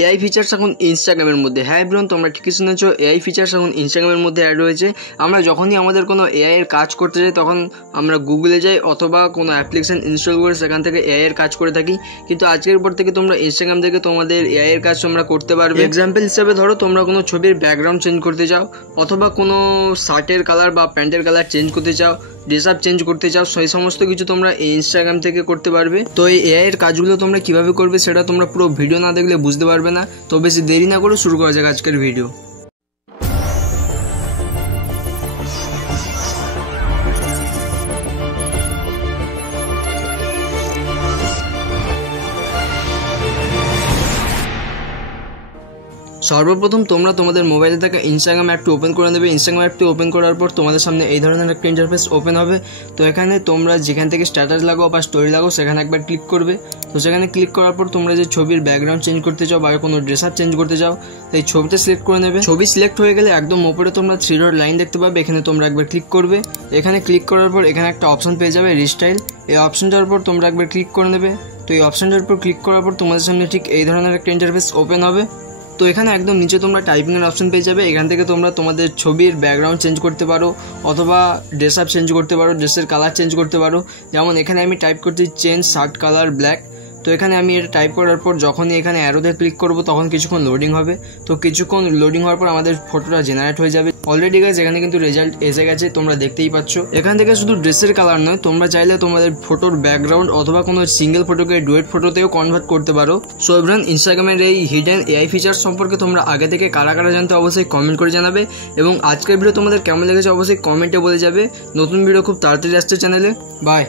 AI features এখন ইনস্টাগ্রামের মধ্যে। হ্যাঁ এভরিওয়ান, তোমরা ঠিকই শুনেছো, এআই ফিচার্স এখন ইনস্টাগ্রামের মধ্যে অ্যাড হয়েছে। আমরা যখনই আমাদের কোনো এআই এর কাজ করতে যাই তখন আমরা গুগলে যাই অথবা কোনো অ্যাপ্লিকেশন ইনস্টল করে সেখান থেকে এআই এর কাজ করে থাকি। কিন্তু আজকের পর থেকে তোমরা ইনস্টাগ্রাম থেকে তোমাদের এআই এর কাজ তোমরা করতে পারবে। এক্সাম্পল হিসেবে ধরো তোমরা কোনো ছবির ব্যাকগ্রাউন্ড চেঞ্জ করতে চাও অথবা কোনো শার্টের কালার বা প্যান্টের কালার চেঞ্জ করতে চাও, ড্রেস আপ চেঞ্জ করতে চাও, সেই সমস্ত কিছু তোমরা ইনস্টাগ্রাম থেকে করতে পারবে। তো এই এআই এর কাজগুলো তোমরা কিভাবে করবে সেটা তোমরা পুরো ভিডিও না দেখলে বুঝতে পারবে না। তো বেশি দেরি না করে শুরু করা যাক আজকের ভিডিও। সর্বপ্রথম তোমরা তোমাদের মোবাইলে থাকা ইনস্টাগ্রাম অ্যাপটি ওপেন করে নেবে। ইনস্টাগ্রাম অ্যাপটি ওপেন করার পর তোমাদের সামনে এই ধরনের একটা ইন্টারফেস ওপেন হবে। তো এখানে তোমরা যেখান থেকে স্ট্যাটাস লাগাও বা স্টোরি লাগাও সেখানে একবার ক্লিক করবে। তো সেখানে ক্লিক করার পর তোমরা যে ছবির ব্যাকগ্রাউন্ড চেঞ্জ করতে চাও বা কোনো ড্রেস আপ চেঞ্জ করতে চাও তো এই ছবিটা সিলেক্ট করে নেবে। ছবি সিলেক্ট হয়ে গেলে একদম ওপরে তোমরা 3 ডট লাইন দেখতে পাবে, এখানে তোমরা একবার ক্লিক করবে। এখানে ক্লিক করার পর এখানে একটা অপশন পেয়ে যাবে রিস্টাইল। এই অপশনটার উপর তোমরা একবার ক্লিক করে নেবে। তো এই অপশনটার উপর ক্লিক করার পর তোমাদের সামনে ঠিক এই ধরনের একটা ইন্টারফেস ওপেন হবে। তো এখানে একদম নিচে তোমরা টাইপিংয়ের অপশন পেয়ে যাবে। এখান থেকে তোমরা তোমাদের ছবির ব্যাকগ্রাউন্ড চেঞ্জ করতে পারো অথবা ড্রেস আপ চেঞ্জ করতে পারো, ড্রেসের কালার চেঞ্জ করতে পারো। যেমন এখানে আমি টাইপ করছি চেঞ্জ শার্ট কালার ব্ল্যাক। তো এখানে আমি এটা টাইপ করার পর যখনই এখানে অ্যারোতে ক্লিক করব তখন কিছুক্ষণ লোডিং হবে। তো কিছুক্ষণ লোডিং হওয়ার পর আমাদের ফটোটা জেনারেট হয়ে যাবে। অলরেডি গাইস এখানে কিন্তু রেজাল্ট এসে গেছে, তোমরা দেখতেই পাচ্ছ। এখান থেকে শুধু ড্রেসের কালার নয়, তোমরা চাইলে তোমাদের ফটোর ব্যাকগ্রাউন্ড অথবা কোনো সিঙ্গেল ফটোকে ডুয়েট ফটোতেও কনভার্ট করতে পারো। সো এভরিওয়ান, ইনস্টাগ্রামের এই হিডেন এআই ফিচার সম্পর্কে তোমরা আগে থেকে কারা কারা জানতে অবশ্যই কমেন্ট করে জানাবে এবং আজকের ভিডিও তোমাদের কেমন লেগেছে অবশ্যই কমেন্টে বলে যাবে। নতুন ভিডিও খুব তাড়াতাড়ি আসছে চ্যানেলে। বাই।